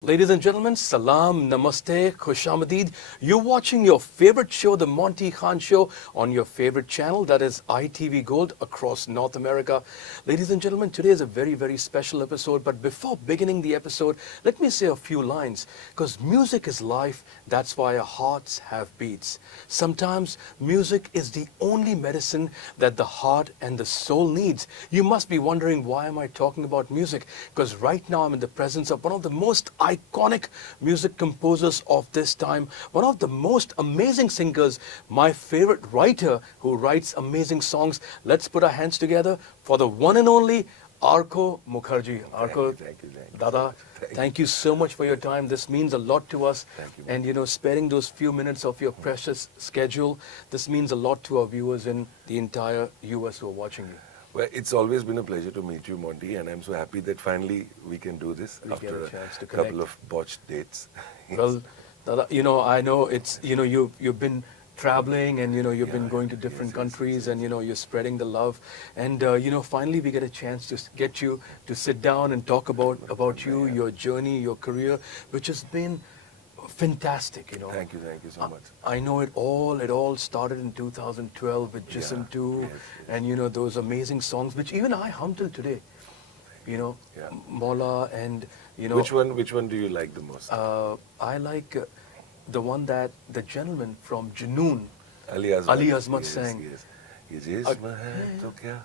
Ladies and gentlemen, salam, namaste, khushamadid. You're watching your favorite show, The Monty Khan Show, on your favorite channel, that is ITV Gold across North America. Ladies and gentlemen, today is a very, very special episode. But before beginning the episode, let me say a few lines. Because music is life, that's why our hearts have beats. Sometimes music is the only medicine that the heart and the soul needs. You must be wondering, why am I talking about music? Because right now I'm in the presence of one of the most iconic music composers of this time, one of the most amazing singers, my favorite writer who writes amazing songs. Let's put our hands together for the one and only Arko Mukherjee. Arko, Thank you. Dada, thank you so much for your time. This means a lot to us. Thank you. And sparing those few minutes of your precious schedule, this means a lot to our viewers in the entire US who are watching you. Well, it's always been a pleasure to meet you, Monty, and I'm so happy that finally we can do this We get after a chance to couple connect. of botched dates. Well, Dada, I know it's, you've been traveling and, you've been going to different countries and, you're spreading the love. And, finally we get a chance to get you to sit down and talk about you, your journey, your career, which has been fantastic, Thank you so much. I know it all started in 2012 with Jism 2 yes. and, those amazing songs, which even I hum till today. Yeah. Mola and, Which one do you like the most? I like the one that the gentleman from Junoon, Ali Azmat sang. Yes. Ye jism hai to kya?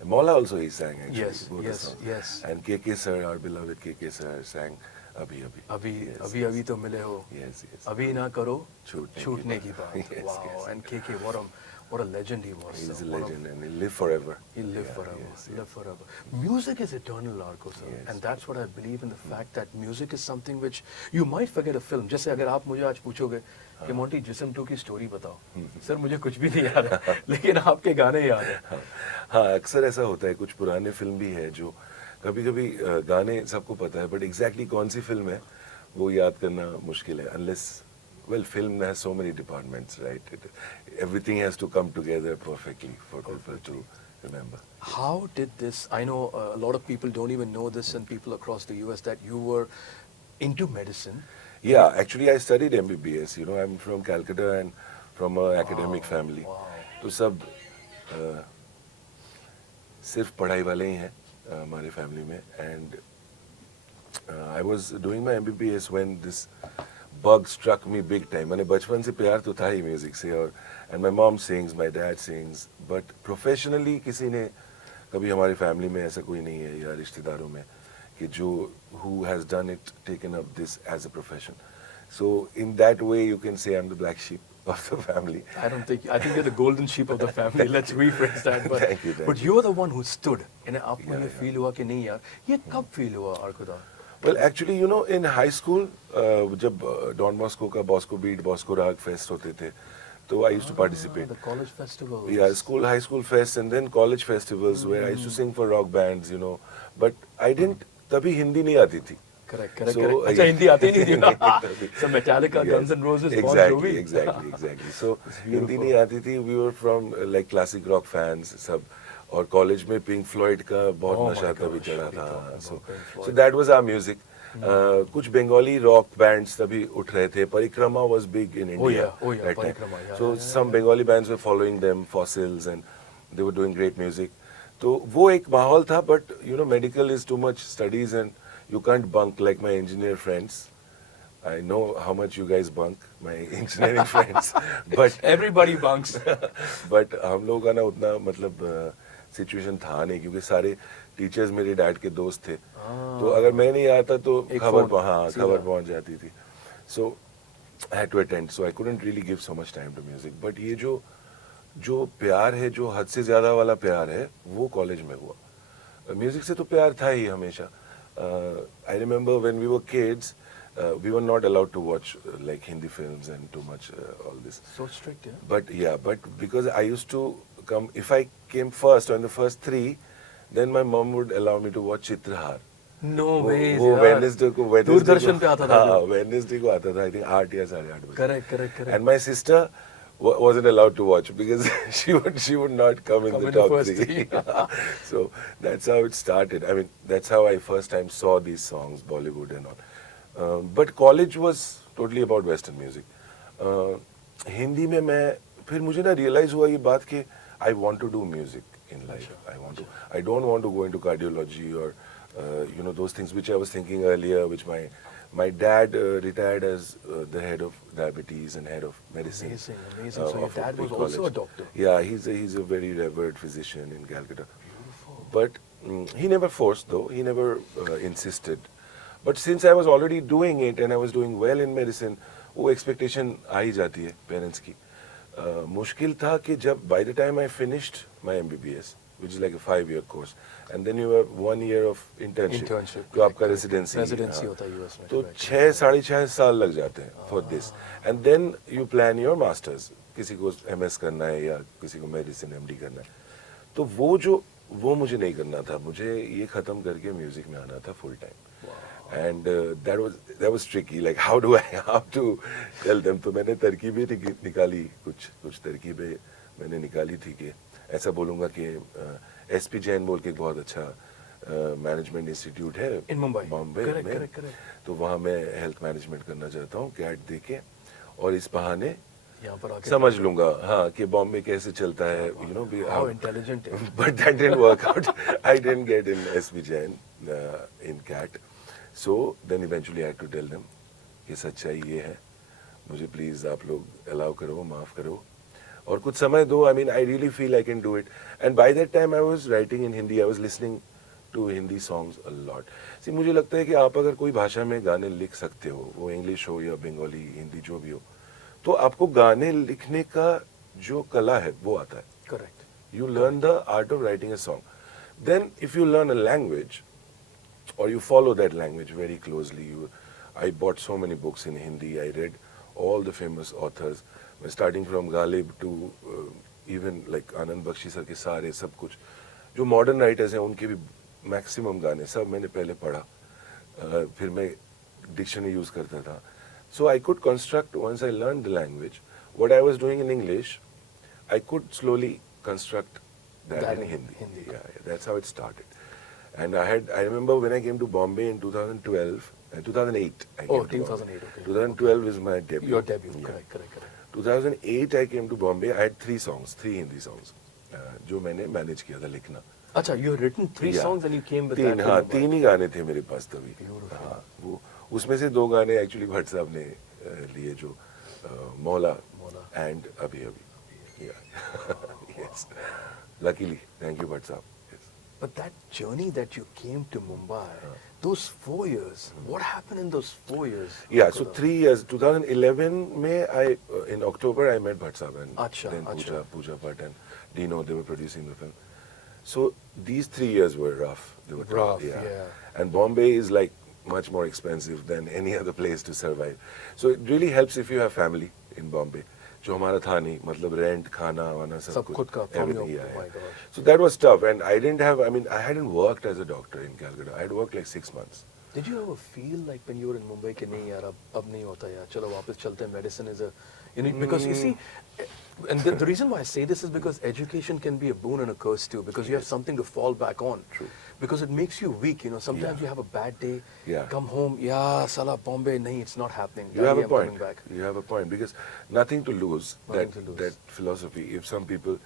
And Mola also he sang actually. Yes, both the yes, songs. yes. And KK sir, our beloved KK sir, sang Abhi Abhi. Yes, अभी तो मिले हो Yes. अभी ना करो छूटने छूटने की बात. Yes, Wow. yes. And KK, what a legend he was. He's a One of- legend and he'll live forever. He'll live Yeah, forever. yes, Live forever. Music is eternal, Arko sir. Yes. And that's what I believe in, the fact that music is something which you might forget a film. जैसे अगर आप मुझे आज पूछोगे कि Monty जिस्म 2 की story बताओ, सर मुझे कुछ भी नहीं याद है, लेकिन आपके गाने याद है. हाँ, अक्सर ऐसा होता है. कुछ पुराने फिल्म भी है जो कभी-कभी गाने सबको पता है, बट एग्जैक्टली कौन सी फिल्म है वो याद करना मुश्किल है. Unless, well, film has so many departments, right? Everything has to come together perfectly for people to remember. How did this, I know a lot of people don't even know this, and people across the US, that you were into medicine. Yeah, actually I studied MBBS. I'm from Calcutta and from an academic family. Wow. तो सब सिर्फ पढ़ाई वाले ही हैं हमारे family में. And I was doing my MBBS when this bug struck me big time. मैंने बचपन से प्यार तो था ही म्यूजिक से, और and my mom sings, my dad sings, but professionally किसी ने कभी हमारी फैमिली में ऐसा कोई नहीं है या रिश्तेदारों में कि जो who has done it, taken up this as a profession. So in that way you can say I'm the black sheep of the family. I think you're the golden sheep of the family. Let's rephrase that. But, Thank you. But you're the one who stood. And आपको ये Yeah. feel हुआ कि नहीं यार, ये कब feel हुआ आर्को दा? Well, actually, in high school, जब Don Bosco का Bosco Beat, Bosco Rag Fest होते थे, तो I used to participate. The college festivals. Yeah, high school fests and then college festivals where I used to sing for rock bands, But I didnn't, तभी हिंदी नहीं आती थी. Correct. So, अच्छा हिंदी आती नहीं थी. So Metallica, Yes, Guns N' Roses, Bon Jovi. Exactly. So beautiful. Hindi नहीं आती थी. We were from like classic rock fans सब, और कॉलेज में पिंक फ्लॉयड का Oh बहुत my नशा तभी gosh, चढ़ा we talked था. about So Pink Floyd. so that was our music. कुछ बंगाली रॉक बैंड्स तभी उठ रहे थे. परिक्रमा was big in India. Oh yeah, that time. Parikrama, yeah, So yeah, some Bengali bands were following them, Fossils, and they were doing great music. तो वो एक माहौल था, but medical is too much studies and you can't bunk like my engineer friends. I know how much you guys bunk, my engineering friends, but Everybody bunks. but हम लोगों का ना उतना मतलब सिचुएशन था नहीं, क्योंकि सारे टीचर्स मेरे डैड के दोस्त थे. तो अगर मैं नहीं आता तो एक खबर phone, खबर पहुंच जाती थी. So I had to attend, so I couldn't really give so much time to music. But ये जो प्यार है, जो हद से ज्यादा वाला प्यार है, वो कॉलेज में हुआ. म्यूजिक से तो प्यार था ही हमेशा. I remember when we were kids, we were not allowed to watch like Hindi films and too much all this. So strict, yeah. But because I used to come, if I came first or in the first 3, then my mom would allow me to watch Chitrahar. No way. वो Wednesday को दूरदर्शन पे आता था हाँ, जो. Wednesday को आता था, I think 8 या 8:30 बजे. Correct. And my sister wasn't allowed to watch because she would not come in the top first 3. So that's how it started. I mean, that's how I first time saw these songs, Bollywood and all. But college was totally about western music. Hindi में मैं फिर मुझे ना realise हुआ ये बात कि I want to do music in life. I don't want to go into cardiology or those things which I was thinking earlier, which my dad retired as the head of diabetes and head of medicine. Amazing. So your of a dad big was also a college. doctor. Yeah, he's a very revered physician in Calcutta. But he never forced though. He never insisted. But since I was already doing it and I was doing well in medicine, वो expectation आ ही जाती है parents की. मुश्किल था कि जब by the time I finished my MBBS, which is like a 5-year course, and then you have 1 year of internship, जो आपका residency होता है US में. तो 6-6.5 साल लग जाते हैं for this, and then you plan your masters. किसी को MS करना है या किसी को medicine MD करना है, तो वो मुझे नहीं करना था. मुझे ये खत्म करके म्यूजिक में आना था full time. And that was tricky. Like how to tell them? तो मैंने तरकीबें निकाली, कुछ तरकीबें मैंने निकाली थी कि ऐसा बोलूँगा कि SP जैन बोल के एक बहुत अच्छा मैनेजमेंट इंस्टीट्यूट है in Mumbai, बॉम्बे में. correct. तो वहाँ मैं हेल्थ मैनेजमेंट करना चाहता हूँ, कैट दे के, और इस बहाने यहाँ पर आके समझ लूंगा हाँ कि बॉम्बे कैसे चलता है. how intelligent है. But that didn't work out. I didn't get in SP Jain in CAT. So then eventually I had to tell them कि सच्चाई ये है, मुझे प्लीज आप लोग अलाउ करो, माफ करो और कुछ समय दो. I mean I really feel I can do it. And by that time I was writing in Hindi. I was listening to Hindi songs a lot. See, मुझे लगता है कि आप अगर कोई भाषा में गाने लिख सकते हो, वो इंग्लिश हो या बंगाली, हिंदी जो भी हो, तो आपको गाने लिखने का जो कला है वो आता है. Correct. You learn the art of writing a song. Then if you learn a language or you follow that language very closely, I bought so many books in Hindi. I read all the famous authors, starting from Ghalib to even like Anand Bakshi sir के सारे सब कुछ जो modern writers हैं उनके भी maximum गाने सब मैंने पहले पढ़ा. फिर मैं dictionary use करता था. So I could construct, once I learned the language, what I was doing in English, I could slowly construct that in Hindi. Yeah, that's how it started. And I remember when I came to Bombay in 2012, 2008. I came to 2008, Bombay. okay. 2012 is my debut. Your debut, Yeah. correct. 2008 I came to Bombay. I had 3 Hindi songs, जो मैंने manage किया था लिखना. अच्छा, you had written 3 Yeah. songs and you came with तीन, that. हाँ, to Mumbai. 3 ही गाने थे मेरे पास तभी. Beautiful. हाँ, वो उसमें से 2 गाने एक्चुअली भट्ट साहब ने लिए जो मौला and अभी. Yeah. Yes. Luckily, thank you Bhatt साहब. Yes. But that journey that you came to Mumbai, those 4 years, what happened in those 4 years? Yeah, so 3 years. 2011 में in October I met Bhatt saab and Acha, then acha. Pooja Bhatt and Dino, they were producing the film. So these 3 years were rough. They were Rough, tough, yeah. And Bombay is like much more expensive than any other place to survive. So it really helps if you have family in Bombay. जो हमारा था नहीं, मतलब rent, खाना वाना सब कुछ, खुद का, everything, oh my yeah. gosh. So that was tough, and I hadn't worked as a doctor in Calcutta. I had worked like 6 months. Did you ever feel like when you were in Mumbai कि नहीं यार अब नहीं होता यार, चलो वापस चलते हैं, medicine is a, because you see, and the reason why I say this is because education can be a boon and a curse too, because you have something to fall back on. True. Because it makes you weak, sometimes Yeah. you have a bad day, Yeah. come home, yeah, Salah Bombay, nahi, it's not happening. You have Daddy, a I'm point. coming back. You have a point because nothing to lose. Nothing to lose. That philosophy. If some people,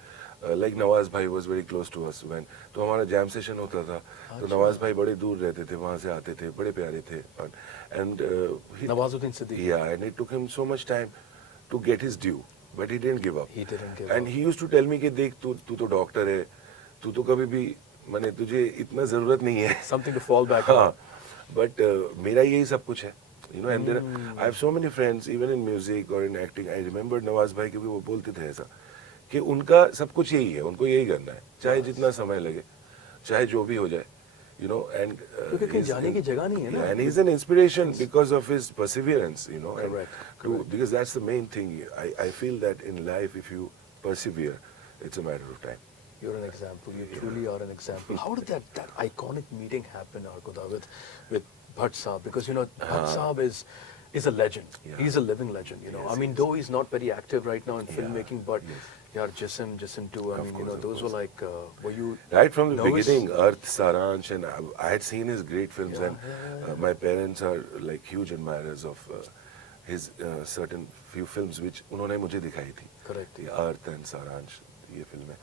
like Nawaz bhai was very close to us when, तो हमारा jam session होता था, तो नवाज भाई बड़े दूर रहते थे, वहाँ से आते थे, बड़े प्यारे थे, and Nawazuddin Siddiqui. yeah, and it took him so much time to get his due, but he didn't give up. He didn't give And up. he used to tell me कि देख तू तो डॉक्टर है, तू तो कभी भी माने तुझे इतना जरूरत नहीं है. Something to fall back हाँ, on. but मेरा यही सब कुछ है, and there I have so many friends even in music or in acting. I remember Nawaz भाई के भी वो बोलते थे ऐसा कि उनका सब कुछ यही है, उनको यही करना है, चाहे जितना समय लगे, चाहे जो भी हो जाए, and क्योंकि कहीं जाने की जगह नहीं है ना. and he's an inspiration because of his perseverance, and Correct. because that's the main thing. I feel that in life if you persevere, it's a matter of time. You're an example. You truly are an example. How did that iconic meeting happen, Arkoda, with Bhatt Saab? Because Bhatt Saab is a legend. Yeah. He's a living legend. I mean, though he's not very active right now in filmmaking, but Yeah, Jason too. I Of mean, course, of those were course. like, were you Right from the nervous? beginning, Earth, Saransh, and I had seen his great films, Yeah, and yeah. my parents are like huge admirers of his certain few films which उन्होंने मुझे दिखाई थी. Correct. The Earth and Saransh, ये फिल्में.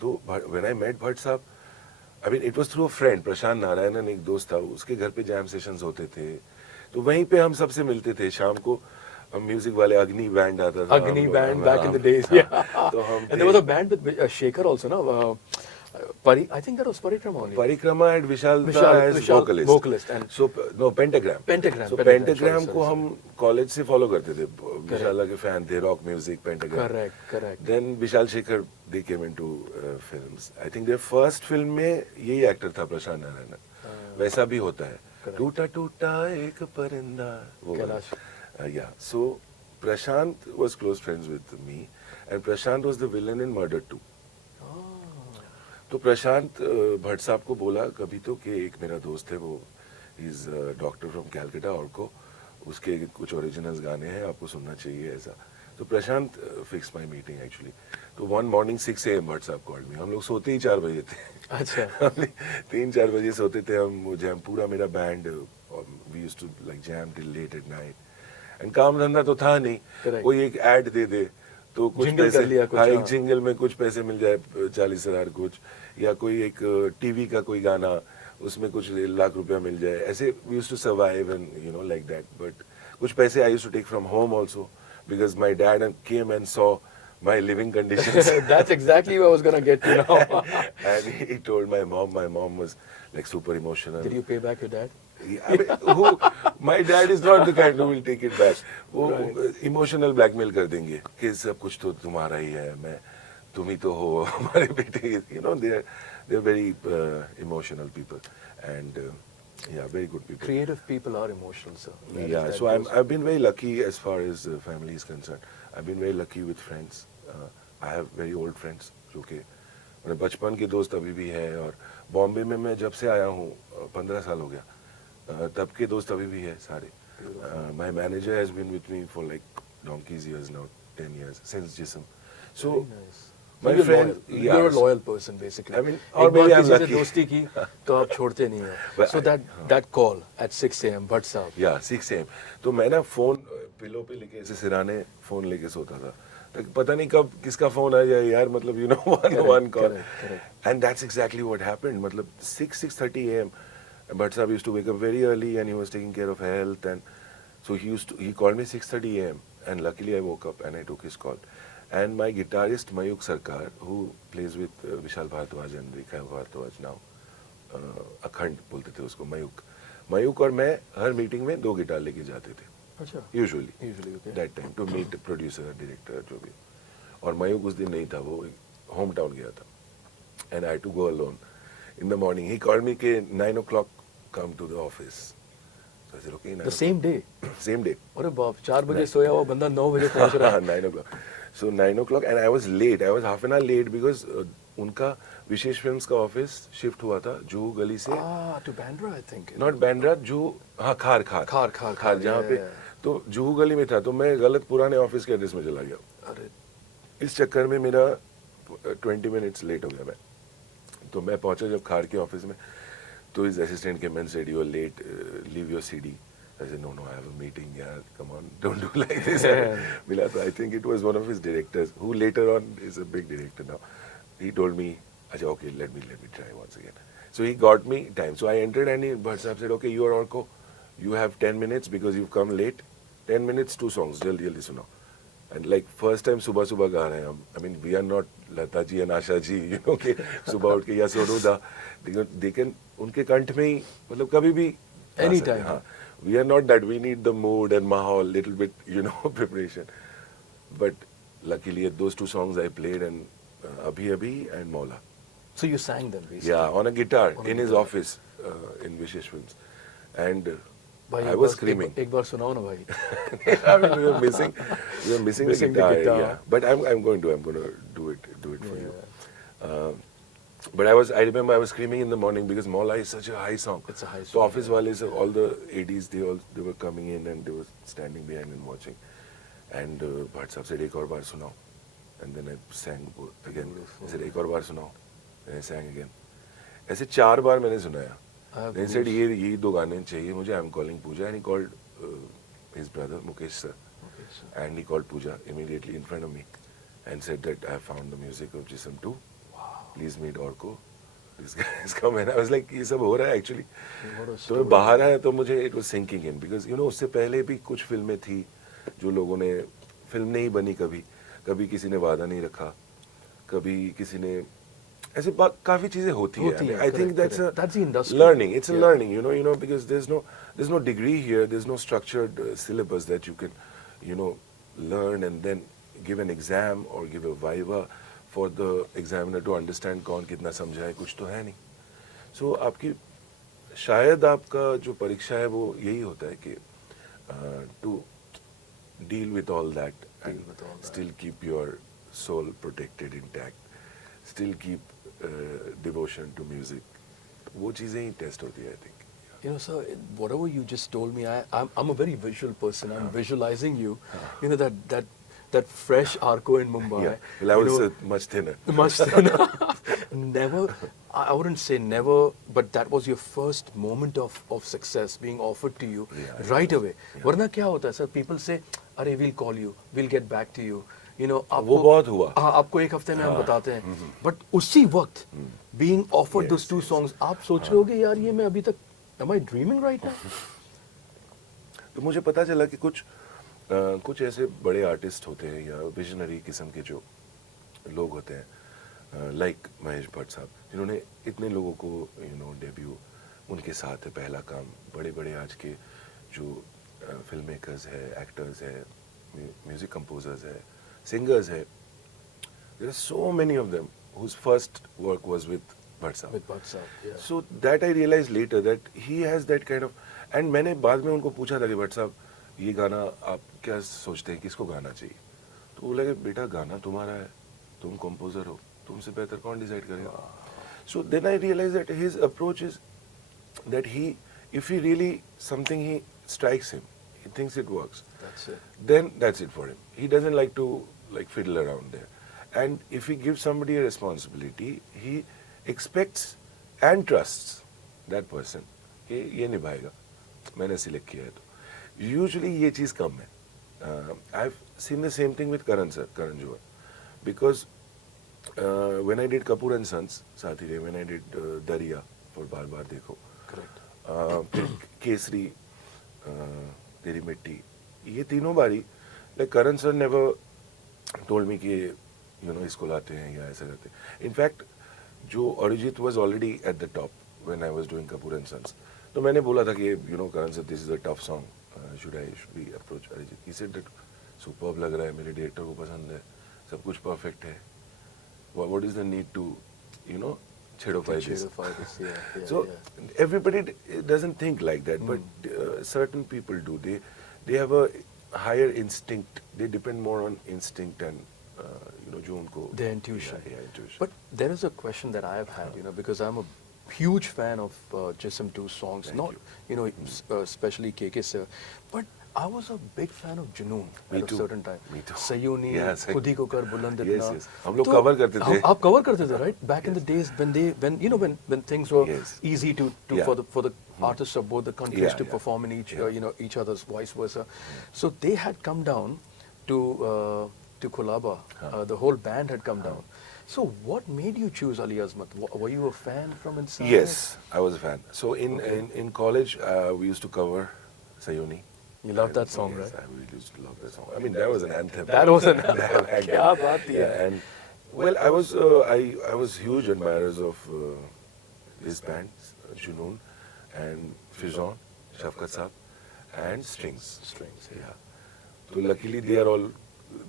तो when I met Bhatt साहब, I mean it was through a friend, प्रशांत नारायणन एक दोस्त था, उसके घर पे जैम सेशंस होते थे, तो वहीं पे हम सबसे मिलते थे शाम को. म्यूजिक वाले अग्नि बैंड आता था, Agni हम लोग band back in the हाँ, days. हाँ, Yeah. तो हम And there was a band with Shekhar also, no? I think that was Parikrama only. Parikrama and Vishal Vishal- as Vishal, vocalist. vocalist and- so no Pentagram. Pentagram, सो Pentagram, Pentagram sorry, को sorry, हम college से follow करते थे. विशाल के fan थे, rock music, Pentagram. Correct. Then Vishal Shekhar they came into films. I think their first film में यही एक्टर था प्रशांत नारायण. वैसा भी होता है. Correct. टूटा टूटा एक परिंदा, वो Kailash. Yeah so Prashant was close friends with me and Prashant was the villain in Murder 2. तो प्रशांत भट्ट साहब को बोला कभी तो कि एक मेरा दोस्त है, वो इज डॉक्टर फ्रॉम कैलकाटा, और को उसके कुछ ओरिजिनल्स गाने हैं, आपको सुनना चाहिए ऐसा. तो प्रशांत फिक्स माय मीटिंग एक्चुअली. तो वन मॉर्निंग 6 AM भट्ट साहब कॉल्ड मी. हम लोग सोते ही 4 बजे थे. अच्छा. 3-4 बजे सोते थे हम. वो जैम पूरा मेरा band, we used to like jam till late at night. And काम धंधा तो था नहीं. Correct. कोई एक ऐड दे दे तो कुछ Jingle पैसे, कर लिया कुछ, हाँ, एक हाँ. जिंगल में कुछ पैसे मिल जाए, 40,000 कुछ, या कोई एक टीवी का कोई गाना, उसमें कुछ लाख रुपया मिल जाए. ऐसे we used to survive and you know like that. But कुछ पैसे I used to take from home also because my dad came and saw my living conditions. That's exactly what I was gonna get to now. And he told my mom. My mom was like super emotional. Did you pay back your dad? I mean, my dad is not the kind who will take it back. वो emotional blackmail कर देंगे कि सब कुछ तो तुम्हारा ही है, मैं तुम ही तो हो हमारे बेटे. You know, they are very emotional people and yeah, very good people. Creative people are emotional, sir. Yeah, so I've been very lucky as far as family is concerned. I've been very lucky with friends. I have very old friends जो कि मेरे बचपन के दोस्त अभी भी है. और बॉम्बे में मैं जब से आया हूँ 15 साल हो गया, तब के दोस्त अभी भी है सारे. My manager has been with me for like donkey's years now, 10 years since Jism. So Very nice. my You're friend, loyal. You're a loyal person, basically. I mean, एक or बार maybe I'm किसी से lucky. दोस्ती की तो आप छोड़ते नहीं हो. But So that call at 6 AM, Bhatt साहब. या 6 AM. तो मैं ना फोन पिलो पे लेके ऐसे सिराने फोन लेके सोता था. तो पता नहीं कब किसका फोन आ जाए यार, मतलब you know one call. Correct. And that's exactly what happened. मतलब 6:30 AM. Bhatt Sahab used to wake up very early and he was taking care of health, and so he called me 6:30 AM, and luckily I woke up and I took his call. And my guitarist Mayuk Sarkar, who plays with Vishal Bhardwaj and Rekha Bhardwaj now, अखंड बोलते थे उसको, मयूक और मैं हर meeting में 2 guitar लेके जाते थे अच्छा. Usually Okay. That time to meet producer director जो भी. और मयूक उस दिन नहीं था, वो होम टाउन गया था. And I to go alone in the morning. He called me के 9 o'clock come to the office. So I said okay. The same day. Same day. अरे बाप, 4 बजे सोया हुआ बंदा 9 बजे पहुंच रहा है. 9 o'clock. So 9 o'clock and I was late. I was half an hour late because उनका विशेष फिल्म्स का ऑफिस शिफ्ट हुआ था जुहू गली से. To Bandra, I think. Not Bandra, Juhu, हाँ खार जहाँ पे. तो जुहू गली में था, तो मैं गलत पुराने ऑफिस के एड्रेस में चला गया. अरे इस चक्कर में मेरा 20 मिनट्स लेट हो गया मैं. तो मैं पहुंचा जब खार के ऑफिस में, तो इस assistant came and said you are late, leave your CD. I said, no, I have a meeting, yeah, come on, don't do like this. Mila, so I think it was one of his directors, who later on is a big director now. He told me, Acha, okay, let me try once again. So he got me time. So I entered and Bhatt Sahab said, okay, you are Orko, you have 10 minutes because you've come late. 10 minutes, 2 songs, jaldi sunao. And like first time subah गा रहे हैं हम. I mean, we are not Lata ji and Asha ji, you know, कि सुबह उठ के या सोनू दा, they can, उनके कंठ में ही, मतलब कभी भी Anytime. हाँ. We are not that. We need the mood and mahal, little bit, you know, preparation. But luckily, those 2 songs I played, and Abhi Abhi and Maula. So you sang them basically. Yeah, on a guitar On a in his guitar. office in Vishesh Films, and भाई I was screaming. एक बार सुनाओ ना भाई. I mean, we were missing Missing the the guitar. guitar. Yeah, but I'm going to do it for you. But I remember I was screaming in the morning because Maula is such a high song. It's a high So song, office wale, all the ADs, they were coming in and they were standing behind and watching. And Bhatt Sahab said, "एक और बार सुनाओ." and then I sang again. Beautiful. I said एक और बार सुनाओ. Then I sang again. ऐसे 4 बार मैंने सुनाया. I have Then he said goose- ये 2 गाने चाहिए मुझे. I'm calling Pooja, and he called his brother Mukesh sir, Okay, sir. and he called Pooja immediately in front of me, and said that I have found the music of Jism 2. Wow. Please meet Orko. This guy has come, and I was like ये सब हो रहा है actually. What a तो story. मैं बाहर आया तो मुझे it was sinking in, because you know उससे पहले भी कुछ फिल्में थी जो लोगों ने, फिल्म नहीं बनी कभी, कभी किसी ने वादा नहीं रखा, कभी किसी ने, ऐसे काफी चीजें होती होती है. है, I think correct, that's correct. That's the industry. learning. It's a Yeah. learning, you know, because there's no degree here. There's no structured syllabus that you can, you know, learn and then give an exam or give a viva for the examiner to understand कौन कितना समझा है, कुछ तो है नहीं. So आपकी शायद आपका जो परीक्षा है वो यही होता है कि to deal with all that and Deal with all that. still keep your soul protected intact, still keep devotion to music. वो चीजें ही टेस्ट होती है, I think. You know, sir, whatever you just told me, I'm a very visual person. I'm visualizing you. You know, that fresh Arco in Mumbai. Yeah. Well, I you was know, much thinner. Must never, I wouldn't say never, but that was your first moment of success being offered to you Yeah, right away. yeah. वरना क्या होता है, sir? People say, "अरे, we'll call you, we'll get back to you." You know, वो बहुत हुआ. हाँ, आपको एक हफ्ते में हम बताते हैं. But उसी वक्त, being offered those two songs, आप सोच रहे होगे, यार ये मैं अभी तक, am I dreaming right now? तो मुझे पता चला कि कुछ ऐसे बड़े आर्टिस्ट होते हैं या विजनरी किस्म के जो लोग होते हैं, लाइक महेश भट्ट साहब, जिन्होंने इतने लोगों को डेब्यू उनके साथ है, पहला काम. बड़े बड़े आज के जो फिल्म मेकर्स है, एक्टर्स है, म्यूजिक कंपोजर्स है, सिंगर्स है, there are so many of them whose first work was with Bhatt साहब. With Bhatt साहब, yeah. So that I realized later that he has that kind of, and मैंने बाद में उनको पूछा था कि भट्ट साहब ये गाना आप क्या सोचते हैं, किसको गाना चाहिए? तो वो लगे, बेटा गाना तुम्हारा है, तुम कंपोजर हो, तुमसे बेहतर कौन डिसाइड करेगा? So then I realized that his approach is that if he really, something he strikes him, he thinks it works, That's it. then that's it for him. He doesn't like to fiddle around there. And if he gives somebody a responsibility, he expects and trusts that person कि ये निभाएगा, मैंने select किया है तो. Usually ये चीज़ कम है. I've seen the same thing with Karan sir, Karan Johar, because when I did Kapoor and Sons, साथी रे, when I did Dariya for बार बार देखो, Correct. फिर केसरी, तेरी मिट्टी, ये तीनों बारी, like Karan sir never told me कि इसको लाते हैं या ऐसा करते हैं. In fact, जो Arijit was already at the top when I was doing Kapoor and Sons, तो मैंने बोला था कि Karan sir, this is a tough song, should we approach Arijit? He said that superb लग रहा है, मेरे डायरेक्टर को पसंद है, सब कुछ perfect है. What is the need to chedify this? Yeah, So yeah. everybody doesn't think like that, but certain people do. They have a higher instinct. They depend more on instinct and जो उनको, Their intuition. Yeah, intuition. But there is a question that I have had, because I'm a huge fan of Jism 2 songs, Thank not, especially KK sir, but I was a big fan of Junoon Me at a too. certain time. Me too. Sayuni, Yeah, खुद ही को कर बुलंद Yes, इतना. yes. हम लोग तो cover करते थे. आप cover करते थे, right? Back in the days when things were Yes. easy to Yeah. for the artists of both the countries Yeah, to yeah. perform in each Yeah. each other's vice versa. So they had come down to Kolaba. The whole band had come down. So what made you choose Ali Azmat? Were you a fan from inside? Yes, I was a fan. So in college, we used to cover Sayuni. You loved that And, song, yes, right? We used to love that song. I mean, that was an anthem. That was an Anthem. क्या बात है. Yeah, and well, I was huge admirers of his bands, Junoon and Fizon, Shafkat Saab, and Strings. Strings. Yeah. So luckily they are all.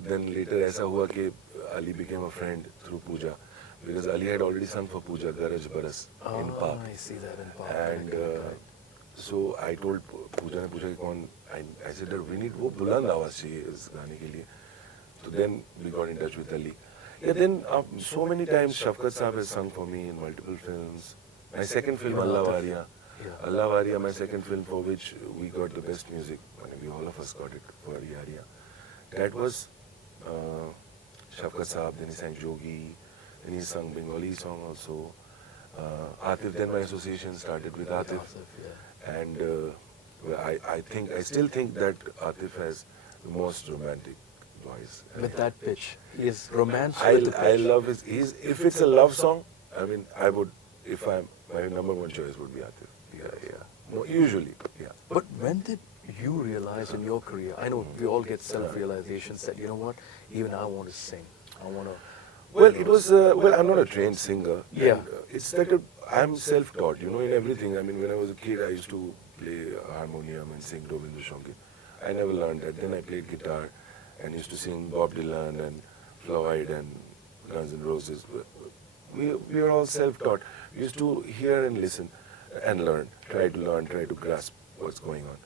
Then later ऐसा हुआ कि Ali became a friend through Pooja, because Ali had already sung for Pooja, Garaj Baras in Pop. I see that in Pop. And so I told Pooja ने पूछा कि कौन, I said that we need वो बुलंद आवाज चाहिए इस गाने के लिए. So then we got in touch with Ali. Yeah, then so many times Shafkat Saab has sung for me in multiple films. My second film, Allah Wariya. Yeah. Allah Wariya, my second film for which we got the best music. I mean, we all of us got it for Yariya. That was Shafqat Saab, then he sang Jogi, then he sung Bengali song also. Atif, then my association started with Atif. Yeah. And well, I still think that Atif has the most romantic voice. With that pitch, he is romance with the pitch. I love if it's a love song, I mean, I would, my number one choice would be Atif. Yeah. No, usually, yeah. But when did you realize in your career, I know we all get self-realizations that, you know what, even I want to sing. I want to... Well, it was, I'm not a trained singer. Yeah. And, it's like I'm self-taught, in everything. I mean, when I was a kid, I used to play harmonium and sing Govinda Shonki. I never learned that. Then I played guitar and used to sing Bob Dylan and Floyd and Guns N' Roses. We were all self-taught. We used to hear and listen and learn, try to grasp what's going on.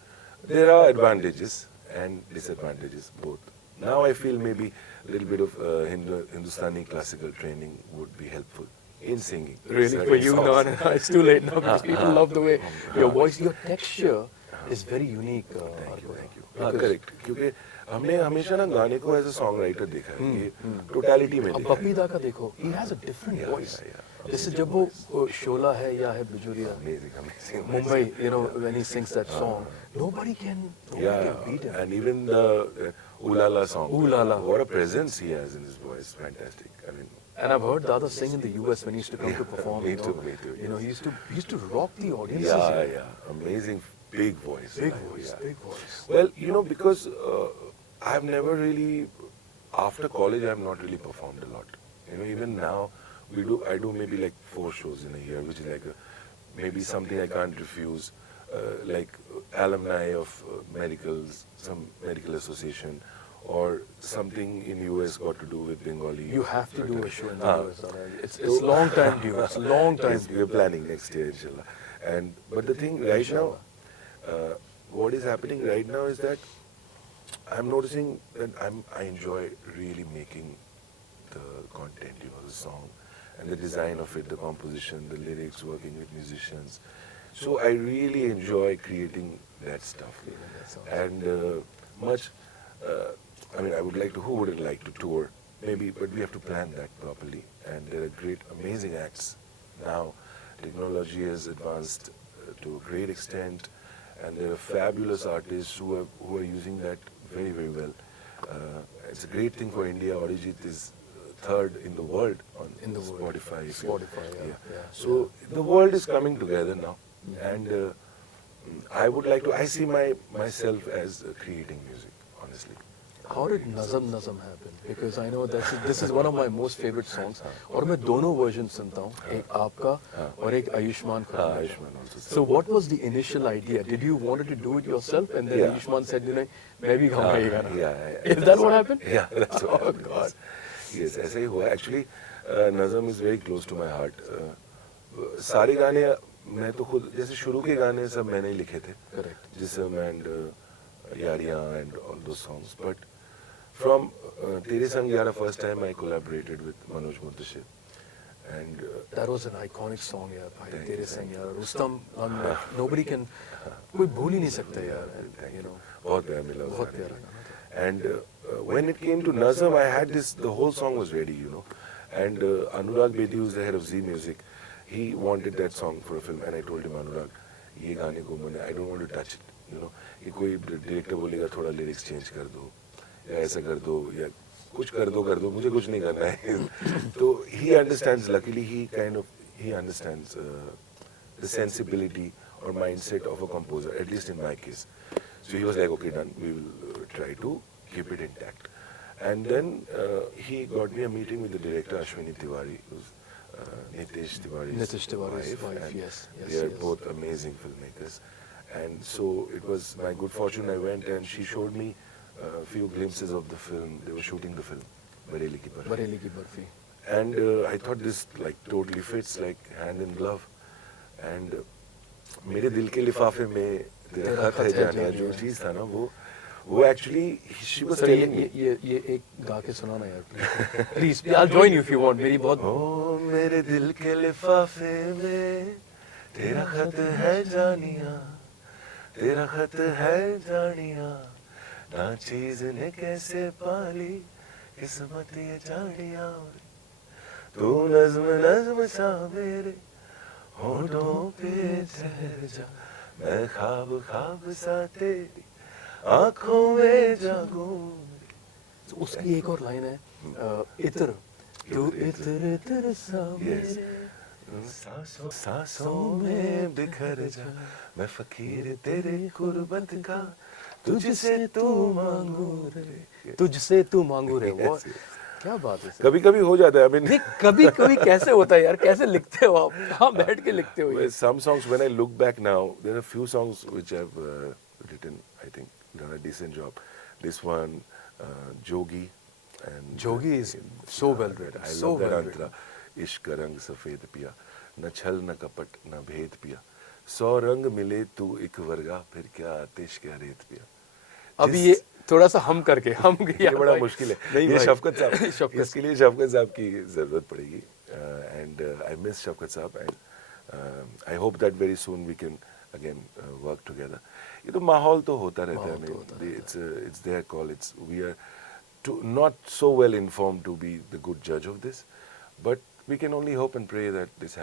There are advantages and disadvantages, both. Now I feel maybe a little bit of Hindustani classical training would be helpful in singing. Really, certain for you, songs. no, it's too late now because people love the way your voice, your texture is very unique. Thank you. हाँ, correct. क्योंकि हमने हमेशा ना गाने को as a songwriter देखा है, ये totality में अब देखा है. पप्पी दा का देखो, he has a different Yeah, voice. yeah. जैसे जब वो शोला है या है बिजुरिया, Amazing. Mumbai, when he sings that song, nobody can beat him. And even the Ooh La La song. Ooh La La. What a presence he has in his voice. Fantastic. I mean, And I've heard Dada sing in the US when he used to come to perform. Me you know. too, me too, You know, yes. he used to rock the audiences. yeah. Amazing, big voice. Big Yeah. voice, big voice. Well, because I've never really, after college, I've not really performed a lot. Even now, I do maybe like 4 shows in a year, which is like maybe something I can't refuse, like alumni of some medical association, or something in US got to do with Bengali. You have to do a show in the Ah. US. Dada. It's long time due. It's long time Yes, we're planning next year, inshallah. But the thing right now, what is happening right now is that I'm noticing that I enjoy really making the content, the song, and the design of it, the composition, the lyrics, working with musicians. So I really enjoy creating that stuff. And I would like to, who wouldn't like to tour? Maybe, but we have to plan that properly. And there are great, amazing acts now. Technology has advanced to a great extent, and there are fabulous artists who are using that very, very well. It's a great thing for India. Arijit is third in the world on Spotify. Spotify, yeah. So the world is coming together now, and I would like to. I see myself as creating music, honestly. How did Nazam happen? Because I know that this is one of my most favorite songs. और मैं दोनों versions सुनता हूँ, एक आपका और एक Ayushman Khurana. Ayushmann also. So what was the initial idea? Did you wanted to do it yourself, and then Yeah. Ayushmann said, मैं भी गाऊंगा ये गाना. Yeah. Is that what happened? Yeah, that's what Oh happened. God. Yes, ऐसा ही हुआ. Actually, Nazam is very close to my heart. सारे गाने मैं तो खुद, जैसे शुरू के गाने सब मैंने ही लिखे थे. Correct. Jisam and Yariyan and all those songs. But from Tere Sang Yara, first time I collaborated with Manoj Muntashir. And That was an iconic song, यार भाई. Thank तेरे you, संग यार. Rustam, nobody can, कोई भूल ही नहीं सकता यार. Thank You know. बहुत प्यार मिला उस बहुत गाने प्यारा में. गाना था. And when it came to Nazam, I had the whole song was ready, And Anurag Bedi, who's the head of Z Music, he wanted that song for a film, and I told him, Anurag, ये गाने को I don't want to touch it, कि कोई director बोलेगा थोड़ा lyrics change कर दो, या ऐसा कर दो, या कुछ कर दो, मुझे कुछ नहीं करना है. So he understands. Luckily, he understands the sensibility or mindset of a composer, at least in my case. So he was like, okay, done. We will try to keep it intact. And then he got me a meeting with the director Ashwini Tiwari, who's Nitish Tiwari's wife. And yes. They are both amazing filmmakers. And so it was my good fortune. I went and she showed me a few glimpses of the film. They were shooting the film, Bareli Ki Barfi. Bareilly ki Barfi. And I thought this totally fits like hand in glove. And मेरे दिल के लिफाफे में तेरा खत है जानिया, जो चीज था ना वो actually she was Sir, telling me. ये एक गा के सुनाना यार. Please, I'll join you if you want. मेरी बहुत. ओ मेरे दिल के लिफाफे में तेरा खत है जानिया, तेरा खत है जानिया, ना चीज ने कैसे पाली किस्मत ये जाड़िया तू नज्म नज्म सा मेरे होठों पे ठहर जा मैं ख्वाब ख्वाब सा तेरी आंखों में जागूं तो उसकी एक और लाइन है इत्र तू इत्र इत्र सा Yes. मेरे सांसों सांसों में बिखर जा मैं फकीर तेरे कुर्बत का तुझसे तू मांगू रे तुझसे तू मांगू रे वो Yes, yes. क्या बात है सर कभी कभी हो जाता है I mean नहीं कभी कभी कैसे होता है यार कैसे लिखते हो आप कहाँ बैठ के लिखते हो ये with some songs when I look back now there are a few songs which I've written I think done a decent job this one Jogi and Jogi is so well written, I so love that well अंतरा इश्क रंग सफेद पिया न छल न कपट न भेद पिया 100 रंग मिले तू एक वर्गा फिर क्या आतिश क्या रेत पिया अभी ये थोड़ा सा हम करके हम ये बड़ा मुश्किल है नहीं ये भाई शफकत साहब शफकत इसके लिए शफकत साहब की जरूरत पड़ेगी and I miss Shafqat Sahab and I hope that very soon we can again work together ये तो माहौल तो होता रहता है it's there call it's we are too not so well informed to be the good जज of this but we can only hope and pray that this